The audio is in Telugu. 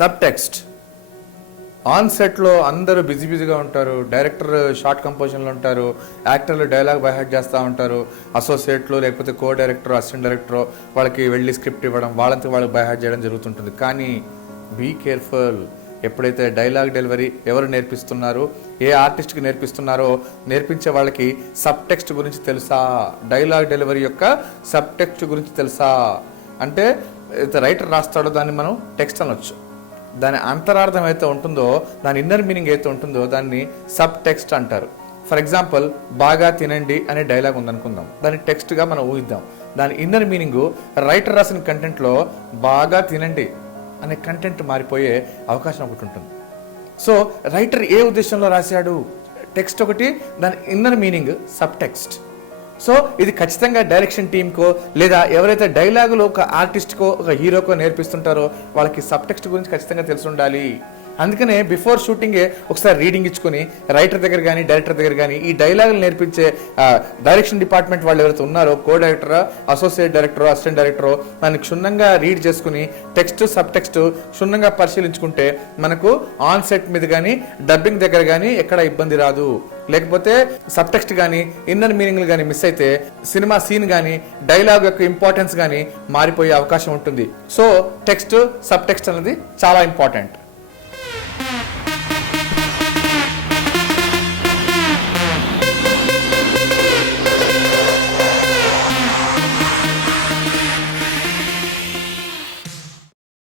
Sub text. ఆన్ సెట్లో అందరూ బిజీగా ఉంటారు. డైరెక్టర్ షార్ట్ కంపోజిషన్లో ఉంటారు, యాక్టర్లు డైలాగ్ బైహార్ట్ చేస్తూ ఉంటారు, అసోసియేట్లు లేకపోతే కో డైరెక్టర్ అసిస్టెంట్ డైరెక్టర్ వాళ్ళకి వెళ్ళి స్క్రిప్ట్ ఇవ్వడం, వాళ్ళంతా వాళ్ళకి బైహార్ట్ చేయడం జరుగుతుంటుంది. కానీ బీ కేర్ఫుల్. ఎప్పుడైతే డైలాగ్ డెలివరీ ఎవరు నేర్పిస్తున్నారో, ఏ ఆర్టిస్ట్కి నేర్పిస్తున్నారో, నేర్పించే వాళ్ళకి సబ్ టెక్స్ట్ గురించి తెలుసా, డైలాగ్ డెలివరీ యొక్క సబ్ టెక్స్ట్ గురించి తెలుసా అంటే రైటర్ రాస్తాడో దాన్ని మనం టెక్స్ట్ అనొచ్చు. దాని అంతరార్థం అయితే ఉంటుందో, దాని ఇన్నర్ మీనింగ్ అయితే ఉంటుందో దాన్ని సబ్ టెక్స్ట్ అంటారు. ఫర్ ఎగ్జాంపుల్, బాగా తినండి అనే డైలాగ్ ఉందనుకుందాం, దాన్ని టెక్స్ట్గా మనం ఊహిద్దాం. దాని ఇన్నర్ మీనింగు రైటర్ రాసిన కంటెంట్లో బాగా తినండి అనే కంటెంట్ మారిపోయే అవకాశం ఒకటి ఉంటుంది. సో రైటర్ ఏ ఉద్దేశంలో రాశాడు, టెక్స్ట్ ఒకటి, దాని inner meaning sub text. So ఇది ఖచ్చితంగా డైరెక్షన్ టీమ్కో లేదా ఎవరైతే డైలాగులో ఒక ఆర్టిస్ట్కో ఒక హీరోకో నేర్పిస్తుంటారో వాళ్ళకి సబ్ టెక్స్ట్ గురించి ఖచ్చితంగా తెలిసి ఉండాలి. అందుకనే బిఫోర్ షూటింగే ఒకసారి రీడింగ్ ఇచ్చుకొని రైటర్ దగ్గర కానీ డైరెక్టర్ దగ్గర కానీ ఈ డైలాగులు నేర్పించే డైరెక్షన్ డిపార్ట్మెంట్ వాళ్ళు ఎవరైతే ఉన్నారో, co director, associate director, assistant director, దాన్ని క్షుణ్ణంగా రీడ్ చేసుకుని టెక్స్ట్ సబ్ టెక్స్ట్ క్షుణ్ణంగా పరిశీలించుకుంటే మనకు ఆన్ సెట్ మీద కానీ డబ్బింగ్ దగ్గర కానీ ఎక్కడ ఇబ్బంది రాదు. లేకపోతే సబ్ టెక్స్ట్ కానీ ఇన్నర్ మీనింగ్లు కానీ మిస్ అయితే సినిమా సీన్ కానీ డైలాగ్ యొక్క ఇంపార్టెన్స్ కానీ మారిపోయే అవకాశం ఉంటుంది. సో టెక్స్ట్ సబ్ టెక్స్ట్ అనేది చాలా ఇంపార్టెంట్.